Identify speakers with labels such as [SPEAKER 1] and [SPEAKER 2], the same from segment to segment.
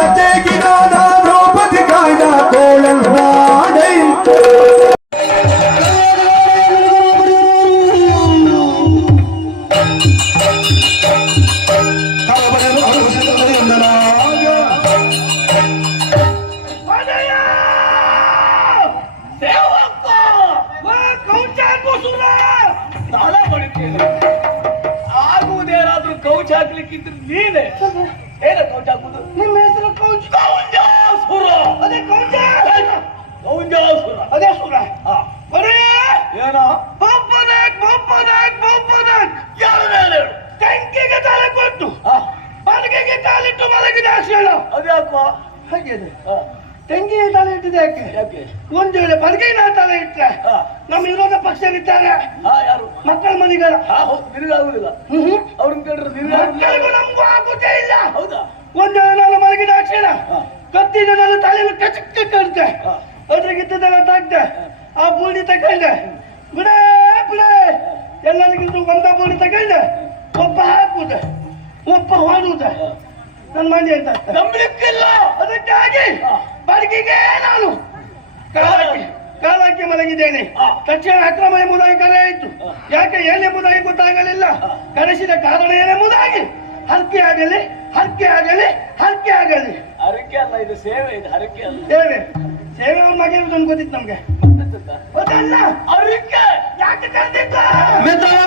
[SPEAKER 1] ಲತೆಗಿನಾದ ದ್ರೌಪದಿ ಕಾಯ್ದ ಕೋಳಲ್ನಾಡೈ
[SPEAKER 2] ಆಗುವುದೇನಾದ್ರೂ ಕೌಚ ಹಾಕ್ಲಿಕ್ಕಿದ್ರೆ ನೀನೆ
[SPEAKER 3] ಹಾಗಿದೆ. ಟಂಕಿಗೆ ತಲೆ ಇಟ್ಟಿದೆ ಯಾಕೆ? ಒಂದು ವೇಳೆ ಬರ್ಗೈನ ನಾ ತಲೆ ಇಟ್ರೆ. ನಮ್ಮ ವಿರೋಧ
[SPEAKER 2] ಪಕ್ಷ ಇದ್ದಾರೆ.
[SPEAKER 3] ಮಕ್ಕಳ
[SPEAKER 2] ಹೌದು ನಿನಗಾಗುದಿಲ್ಲ. ಅವ್ರನ್ನ ಕೇಳಿದ್ರೆ ನಿನಗಾಗುದಿಲ್ಲ
[SPEAKER 3] ನಮಗೂ ಆಗುದೇ ಇಲ್ಲ.
[SPEAKER 2] ಹೌದಾ?
[SPEAKER 3] ಒಂದು ವೇಳೆ ನಾನು ಮಲಗಿದ
[SPEAKER 2] ಕತ್ತಿ
[SPEAKER 3] ಕತ್ತಿನ ನನ್ನ ತಲೆಯನ್ನು ಕಚಕ್ಕ ಕಡ್ತೆ. ಅದ್ರಾಗಿದ್ದದೆಲ್ಲ ತಾಗ್ದೆ ಆ ಬೂಡಿ ತಗೊಂಡೆ ಬಿಡೇ ಬಿಡೇ. ಎಲ್ಲರಿಗಿಂತ ಒಂದ ಬೂಡಿ ತಗೊಂಡೆ ಒಬ್ಬ ಹಾಕುದೆ. ಒಬ್ಬ ಹೊಡುದೆ ನನ್ನ ಮಂದಿ ಅಂತ
[SPEAKER 2] ನಂಬಲಿಕ್ಕಿಲ್ಲ
[SPEAKER 3] ಅದಕ್ಕಾಗಿ. ಬಡಗಿಗೆ ನಾನು ಕಾಲಕ್ಕೆ ಕಾಲಕ್ಕೆ ಮಲಗಿದ್ದೇನೆ. ತಕ್ಷಣ ಅಕ್ರಮ ಎಂಬುದಾಗಿ ಕರೆ ಆಯಿತು. ಯಾಕೆ ಏನೆಂಬುದಾಗಿ ಗೊತ್ತಾಗಲಿಲ್ಲ. ಕರೆಸಿದ ಕಾರಣ ಏನೆಂಬುದಾಗಿ ಹರಕೆ ಆಗಲಿ ಹರಕೆ ಆಗಲಿ ಹರಕೆ ಆಗಲಿ
[SPEAKER 2] ಹರಕೆ ಅಲ್ಲ ಇದು ಸೇವೆ ಇದು ಹರಕೆ ಅಲ್ಲ
[SPEAKER 3] ಸೇವೆ ಸೇವೆ ಅವ್ರ ಮಗೇನು ಇರುವುದೊಂದು ಗೊತ್ತಿತ್ತು ನಮ್ಗೆ? ಗೊತ್ತಲ್ಲ
[SPEAKER 2] ಹರಕೆ
[SPEAKER 3] ಯಾಕೆ ಕರೆದಿದ್ದ
[SPEAKER 1] ಮಿತರ.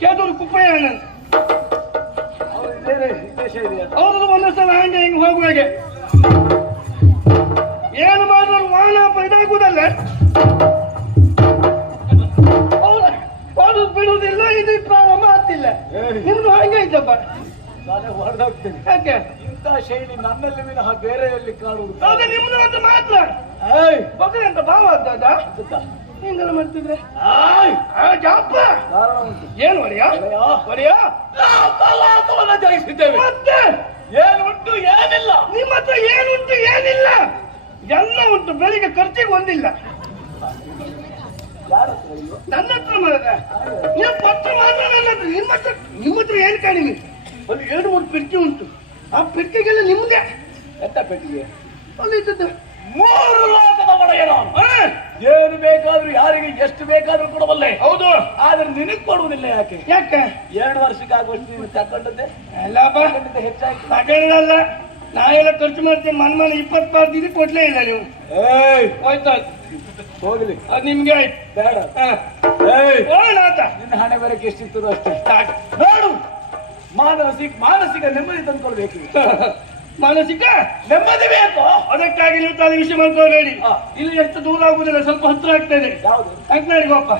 [SPEAKER 3] ಕೇದೂರು ಕುಪ್ಪಯ್ಯ
[SPEAKER 2] ಅವ್ರದ್ದು ಇದೇನೆ
[SPEAKER 3] ಸಲ ಹಂಗೆ ಹಿಂಗೆ ಹೋಗುವಾಗೆ ಏನು ಮಾಡಿದ್ರು ವಾಹನ ಇದಾಗುದಲ್ಲ ಅವ್ರು ಬಿಡುವುದಿಲ್ಲ ಇದು ಪ್ರಾರಂಭ ಆಗ್ತಿಲ್ಲ. ನಿಮ್ದು ಹಂಗೆ ಐತಪ್ಪ.
[SPEAKER 2] ನಾನು ಹೊರಡೋಗ್ತೇನೆ.
[SPEAKER 3] ಯಾಕೆ?
[SPEAKER 2] ಇಂಥ ಶೈಲಿ ನನ್ನಲ್ಲಿ ವಿನಃ ಬೇರೆ ಎಲ್ಲಿ ಕಾಣುವುದು
[SPEAKER 3] ಅದು ನಿಮ್ದು ಅಂತ ಮಾತ್ರ.
[SPEAKER 2] ಏಯ್!
[SPEAKER 3] ಬಗ್ರೆ ಅಂತ ಭಾವ ಅದ? ಹಿಂಗೆಲ್ಲ ಮಾಡ್ತಿದ್ರೆ? ಜಾಪ ಏನು
[SPEAKER 2] ನಾವು ಕಲಾಪವನ್ನ ಜಯಿಸಿದ್ದೇವೆ.
[SPEAKER 3] ಮತ್ತೆ?
[SPEAKER 2] ಏನುಂಟು ಏನಿಲ್ಲ.
[SPEAKER 3] ನಿಮ್ಮ ಹತ್ರ ಏನುಂಟು ಏನಿಲ್ಲ? ಎಲ್ಲ ಉಂಟು ಬೆಳಿಗ್ಗೆ ಖರ್ಚಿಗೆ ಒಂದಿಲ್ಲ? ನನ್ನ ಹತ್ರ ಮಾಡಿದ ನೀವು ಪತ್ರ ಮಾತ್ರ ನನ್ನ ಹತ್ರ. ನಿಮ್ಮ ಹತ್ರ ನಿಮ್ಮ ಹತ್ರ ಏನು ಕಡಿಮೆ ಒಂದು ಏನು ಮೂರು ಪೆಟ್ಟಿ ಉಂಟು. ಆ ಪೆಟ್ಟಿಗೆಲ್ಲ ನಿಮ್ಗೆ.
[SPEAKER 2] ಎಂತ ಪೆಟ್ಟಿಗೆ?
[SPEAKER 3] ಅಲ್ಲಿ ಇದ್ದದ್ದು.
[SPEAKER 2] ಮೂರು ಲೋಕದ
[SPEAKER 3] ಒಡೆಯರ.
[SPEAKER 2] ಏನು ಬೇಕಾದ್ರೂ ಯಾರಿಗೆ ಎಷ್ಟು ಬೇಕಾದ್ರೂ ಕೊಡಬಲ್ಲೆ
[SPEAKER 3] ಹೌದು.
[SPEAKER 2] ಆದ್ರೆ ನಿನಗ್ ಕೊಡುವುದಿಲ್ಲ ಯಾಕೆ?
[SPEAKER 3] ಯಾಕೆ?
[SPEAKER 2] ಎರಡು ವರ್ಷಕ್ಕೆ ನೀವು ನೀನು ತಗೊಂಡದ್ದೆ
[SPEAKER 3] ಎಲ್ಲಪ್ಪ
[SPEAKER 2] ತಗೊಂಡಿದ್ದೆ ಹೆಚ್ಚಾಯ್ತು.
[SPEAKER 3] ತಗೊಳ್ಳಲ್ಲ ನಾ ಎಲ್ಲ ಖರ್ಚು ಮಾಡ್ತೀನಿ ಮನ್ ಮನೆ ಇಪ್ಪತ್ತು ಪಾರ್ ದಿನ ಕೊಡ್ಲೇ ಇಲ್ಲ ನೀವು.
[SPEAKER 2] ಏಯ್! ಹೋಗ್ಲಿ.
[SPEAKER 3] ಅದು ನಿಮ್ಗೆ ಆಯ್ತು.
[SPEAKER 2] ಬೇಡ. ಏಯ್!
[SPEAKER 3] ಹೋಗೋಣ ಆತ
[SPEAKER 2] ನಿನ್ನ ಹಣೆ ಬರಕ್ಕೆ ಎಷ್ಟಿತ್ತು ಅಷ್ಟೇ. ನೋಡು. ಮಾನಸಿಕ ಮಾನಸಿಕ ನೆಮ್ಮದಿ ತಂದ್ಕೊಳ್ಬೇಕು.
[SPEAKER 3] ಮಾನಸಿಕ
[SPEAKER 2] ನೆಮ್ಮದಿ ಬೇಕು.
[SPEAKER 3] ಅದಕ್ಕಾಗಿ ನೀವು ತಲೆ ವಿಷಯ ಮಾಡ್ಕೋಬೇಡಿ. ಇಲ್ಲಿ ಎಷ್ಟು ದೂರ ಆಗುದಿಲ್ಲ ಸ್ವಲ್ಪ ಹತ್ರ ಆಗ್ತಾ
[SPEAKER 2] ಯಾವುದು?
[SPEAKER 3] ಅಂಕನಾಡಿ ಗೋಪ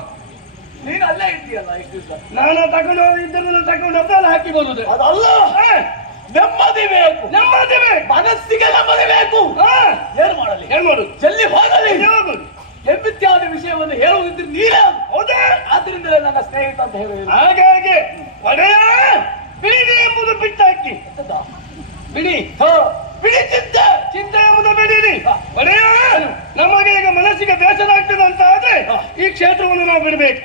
[SPEAKER 2] ನೀನು ಅಲ್ಲೇ ಇದ್ದೀಯಲ್ಲ ಇಷ್ಟು ದಿವಸ?
[SPEAKER 3] ನಾನು ತಗೊಂಡು ಇದ್ದರು ತಗೊಂಡು ಅದ್ರಲ್ಲಿ ಹಾಕಿ ಬರುದು.
[SPEAKER 2] ಅದಲ್ಲ. ನೆಮ್ಮದಿ ಬೇಕು.
[SPEAKER 3] ನೆಮ್ಮದಿ ಬೇಕು.
[SPEAKER 2] ಮನಸ್ಸಿಗೆ ನೆಮ್ಮದಿ ಬೇಕು
[SPEAKER 3] ಹಾ
[SPEAKER 2] ಏನು ಮಾಡಲಿ
[SPEAKER 3] ಏನ್ ಮಾಡುದು
[SPEAKER 2] ಎಲ್ಲಿ ಹೋಗಲಿ
[SPEAKER 3] ಯಾವಾಗಲೂ
[SPEAKER 2] ಎಂಬಿತ್ಯಾದ ವಿಷಯವನ್ನು ಹೇಳುವುದಿದ್ರೆ ನೀನೇ ಅದು.
[SPEAKER 3] ಹೌದಾ
[SPEAKER 2] ಆದ್ರಿಂದಲೇ ನನ್ನ ಸ್ನೇಹಿತ ಅಂತ ಹೇಳುವುದು
[SPEAKER 3] ಹಾಗಾಗಿ ಒಡೆಯ ಬಿಡಿ ಎಂಬುದು ಬಿಟ್ಟಾಕಿ
[SPEAKER 2] ಎಂತದ?
[SPEAKER 3] ಬಿಡಿ
[SPEAKER 2] ಹ, ಬಿಡಿ ಚಿಂತೆ
[SPEAKER 3] ಚಿಂತೆ ಎಂಬುದು ಬಿಡಿರಿ ಒಡೆಯ ಈಗ ಮನಸ್ಸಿಗೆ ಬೇಸರ ಆಗ್ತದೆ ಅಂತ ಆದ್ರೆ ಈ ಕ್ಷೇತ್ರವನ್ನು ನಾವು ಬಿಡ್ಬೇಕು?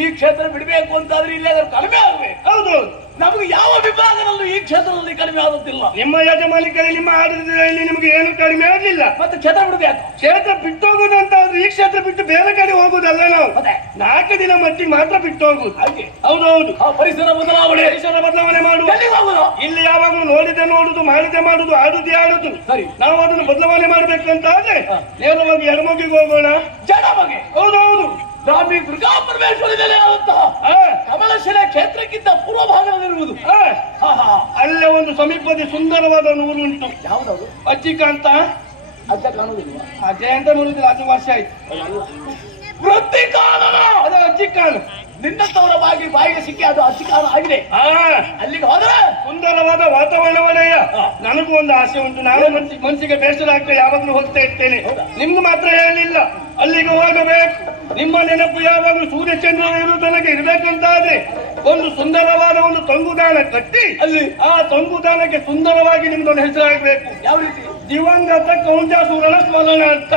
[SPEAKER 2] ಈ ಕ್ಷೇತ್ರ ಬಿಡಬೇಕು ಅಂತಾದ್ರೆ ಇಲ್ಲಿ ಅದ್ರ ಕಡಿಮೆ ಆಗ್ಬೇಕು.
[SPEAKER 3] ಹೌದು.
[SPEAKER 2] ನಮಗೆ ಯಾವ ವಿಭಾಗದಲ್ಲೂ ಈ ಕ್ಷೇತ್ರದಲ್ಲಿ ಕಡಿಮೆ ಆಗುತ್ತಿಲ್ಲ.
[SPEAKER 3] ನಿಮ್ಮ ಯಜಮಾನಿಕರಲ್ಲಿ ನಿಮ್ಮ ಆಡಳಿತದಲ್ಲಿ ನಿಮಗೆ ಏನು ಕಡಿಮೆ ಆಗಲಿಲ್ಲ
[SPEAKER 2] ಮತ್ತೆ ಕ್ಷೇತ್ರ ಬಿಡಬೇಕು
[SPEAKER 3] ಕ್ಷೇತ್ರ ಬಿಟ್ಟು ಹೋಗುದು ಅಂತ ಆದ್ರೆ ಈ ಕ್ಷೇತ್ರ ಬಿಟ್ಟು ಬೇರೆ ಕಡೆ ಹೋಗುದಲ್ಲ ನಾವು. ನಾಲ್ಕು ದಿನ ಮಟ್ಟಿಗೆ ಮಾತ್ರ ಬಿಟ್ಟು ಹೋಗುದು
[SPEAKER 2] ಹಾಗೆ?
[SPEAKER 3] ಹೌದೌದು.
[SPEAKER 2] ಆ ಪರಿಸರ ಬದಲಾವಣೆ.
[SPEAKER 3] ಪರಿಸರ ಬದಲಾವಣೆ ಮಾಡುವ. ಇಲ್ಲಿ ಯಾವಾಗಲೂ ನೋಡಿದೆ ನೋಡುದು ಮಾಡಿದೆ ಮಾಡುದು ಆಡುದೇ ಆಡುದು
[SPEAKER 2] ಸರಿ.
[SPEAKER 3] ನಾವು ಅದನ್ನು ಬದಲಾವಣೆ ಮಾಡ್ಬೇಕಂತ ಆದ್ರೆ
[SPEAKER 2] ಹಾ.
[SPEAKER 3] ನೇರವಾಗಿ ಎಡಮುಗಿಗೆ ಹೋಗೋಣ.
[SPEAKER 2] ಜಡ ಬಗೆ
[SPEAKER 3] ಹೌದೌದು.
[SPEAKER 2] ಸ್ವಾಮಿ ದುರ್ಗಾ ಪರಮೇಶ್ವರಿ ನೆಲೆಯಾದಂತಹ
[SPEAKER 3] ಆ,
[SPEAKER 2] ಕಮಲಶಿಲೆ ಕ್ಷೇತ್ರಕ್ಕಿಂತ ಪೂರ್ವ ಭಾಗದಲ್ಲಿರುವುದು.
[SPEAKER 3] ಅಲ್ಲೇ ಒಂದು ಸಮೀಪದ ಸುಂದರವಾದ ನೂರು ಊರು ಉಂಟು
[SPEAKER 2] ಅಚ್ಚಿಕ
[SPEAKER 3] ಅಜ್ಜಿಕಾಂತ
[SPEAKER 2] ಅಜ್ಜ ಕಾಣುವುದಿಲ್ಲ.
[SPEAKER 3] ಅಜ್ಜಯ ಅಂತ ನೋಡುದಿಲ್ಲ ಅದು ವರ್ಷ ಆಯ್ತು.
[SPEAKER 2] ವೃತ್ತಿ
[SPEAKER 3] ಅದು ಅಜ್ಜಿಕಾನ್
[SPEAKER 2] ನಿನ್ನಂತವರ ಬಾಗಿ ಬಾಯಿಗೆ ಸಿಕ್ಕಿ ಅದು ಅಧಿಕಾರ ಆಗಿದೆ. ಅಲ್ಲಿಗೆ ಹೋದ್ರೆ?
[SPEAKER 3] ಸುಂದರವಾದ ವಾತಾವರಣ ವಲಯ ನನಗೂ ಒಂದು ಆಸೆ ಉಂಟು. ನಾನು ಮನ್ಸಿ ಮನಸ್ಸಿಗೆ ಬೇಸರ ಆಗ್ತಾ ಯಾವಾಗಲೂ ಹೋಗ್ತಾ ಇರ್ತೇನೆ.
[SPEAKER 2] ನಿಮ್ದು
[SPEAKER 3] ನಿಮ್ಗೆ ಮಾತ್ರ ಹೇಳಿಲ್ಲ ಅಲ್ಲಿಗೆ ಹೋಗಬೇಕು. ನಿಮ್ಮ ನೆನಪು ಯಾವಾಗಲೂ ಸೂರ್ಯಚಂದ್ರ ಚಂದ್ರ ಇರಬೇಕಂತಾದ್ರೆ ಒಂದು ಸುಂದರವಾದ ಒಂದು ತಂಗುದಾಣ ಕಟ್ಟಿ
[SPEAKER 2] ಅಲ್ಲಿ
[SPEAKER 3] ಆ ತಂಗುದಾಣಕ್ಕೆ ಸುಂದರವಾಗಿ ನಿಮ್ದೊಂದು ಹೆಸರಾಗಬೇಕು
[SPEAKER 2] ಯಾವ ರೀತಿ?
[SPEAKER 3] ದಿವಂಗತ ಸುರಣ ಸ್ಮರಣ ಅಂತ.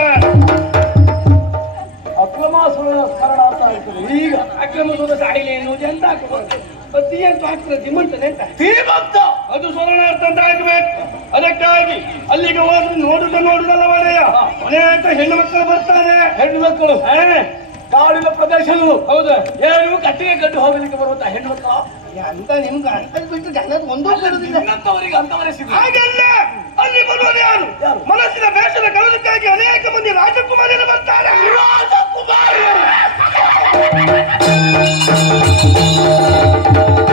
[SPEAKER 2] ಅಕ್ರಮಾಸುರ ಸ್ಮರಣ ಅಂತ
[SPEAKER 3] ಈಗ ಅಕ್ರಮ ಸುರ ಸಾಯಿಲೆ ಎನ್ನುವುದು ಎಂತ ಪತಿ ಅಂತ ಆಗ್ತದೆ ಅಂತ
[SPEAKER 2] ಧೀಮಂತ!
[SPEAKER 3] ಅದು ಸುವರ್ಣಾರ್ಥ ಅಂತ ಆಗ್ಬೇಕು ಅದಕ್ಕಾಗಿ ಅಲ್ಲಿಗೆ ಹೋದ್ರೆ ನೋಡುದ ನೋಡುದಲ್ಲ ಮನೆ ಅನೇಕ ಹೆಣ್ಣು ಮಕ್ಕಳು ಬರ್ತಾರೆ.
[SPEAKER 2] ಹೆಣ್ಣು ಮಕ್ಕಳು? ಕಾಡಿನ ಪ್ರದೇಶಗಳು
[SPEAKER 3] ಹೌದು.
[SPEAKER 2] ಏನು? ಕಟ್ಟಿಗೆ ಕಟ್ಟು ಹೋಗಲಿಕ್ಕೆ ಬರುವಂತ ಹೆಣ್ಣು ಮಕ್ಕಳು?
[SPEAKER 3] ಅಂತ ನಿಮ್ಗೆ ಅಂತ ಬಿಟ್ಟು ಜನಕ್ಕೆ ಒಂದು ಬರುದಿಲ್ಲ.
[SPEAKER 2] ನಿನ್ನಂತವರಿಗೆ ಅಂತವರೇ ಸಿಗ
[SPEAKER 3] ಹಾಗಲ್ಲ ಅಲ್ಲಿ ಬರುವುದು ಯಾರು? ಮನಸ್ಸಿನ ಬೇಸರ ಕಳೆದಕ್ಕಾಗಿ ಅನೇಕ ಮಂದಿ ರಾಜಕುಮಾರಿಯರು ಬರ್ತಾರೆ.
[SPEAKER 2] ರಾಜಕುಮಾರಿಯರು Thank you.